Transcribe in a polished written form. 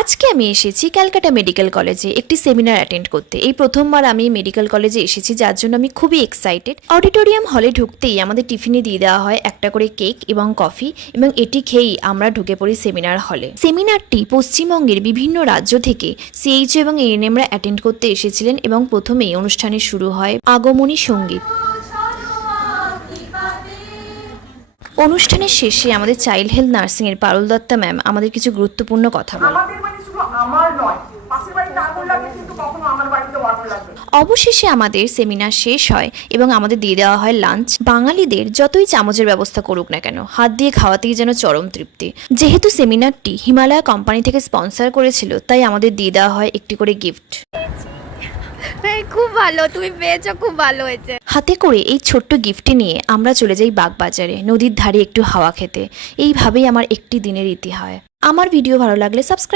আজকে আমি এসেছি ক্যালকাটা মেডিকেল কলেজে একটি সেমিনার অ্যাটেন্ড করতে। এই প্রথমবার আমি মেডিকেল কলেজে এসেছি, যার জন্য আমি খুবই এক্সাইটেড। অডিটোরিয়াম হলে ঢুকতেই আমাদের টিফিনে দিয়ে দেওয়া হয় একটা করে কেক এবং কফি, এবং এটি খেয়েই আমরা ঢুকে পড়ি সেমিনার হলে। সেমিনারটি পশ্চিমবঙ্গের বিভিন্ন রাজ্য থেকে সিএইচও এবং এএনএমরা অ্যাটেন্ড করতে এসেছিলেন, এবং প্রথমেই অনুষ্ঠানে শুরু হয় আগমনী সঙ্গীত। অনুষ্ঠানের শেষে আমাদের চাইল্ড হেলথ নার্সিং এর পারুল দত্তা ম্যাম আমাদের কিছু গুরুত্বপূর্ণ কথা বলেন। অবশেষে আমাদের সেমিনার শেষ হয় এবং আমাদের দিয়ে দেওয়া হয় লাঞ্চ। বাঙালিদের যতই চামচের ব্যবস্থা করুক না কেন, হাত দিয়ে খাওয়াতেই যেন চরম তৃপ্তি। যেহেতু সেমিনারটি হিমালয় কোম্পানি থেকে স্পন্সর করেছিল, তাই আমাদের দিয়ে দেওয়া হয় একটি করে গিফট। খুব ভালো, তুমি পেয়েছো, খুব ভালো হয়েছে। হাতে করে এই ছোট্ট গিফটটি নিয়ে আমরা চলে যাই বাগবাজারে নদীর ধারে একটু হাওয়া খেতে। এইভাবেই আমার একটি দিনের ইতি হয়। আমার ভিডিও ভালো লাগলে সাবস্ক্রাইব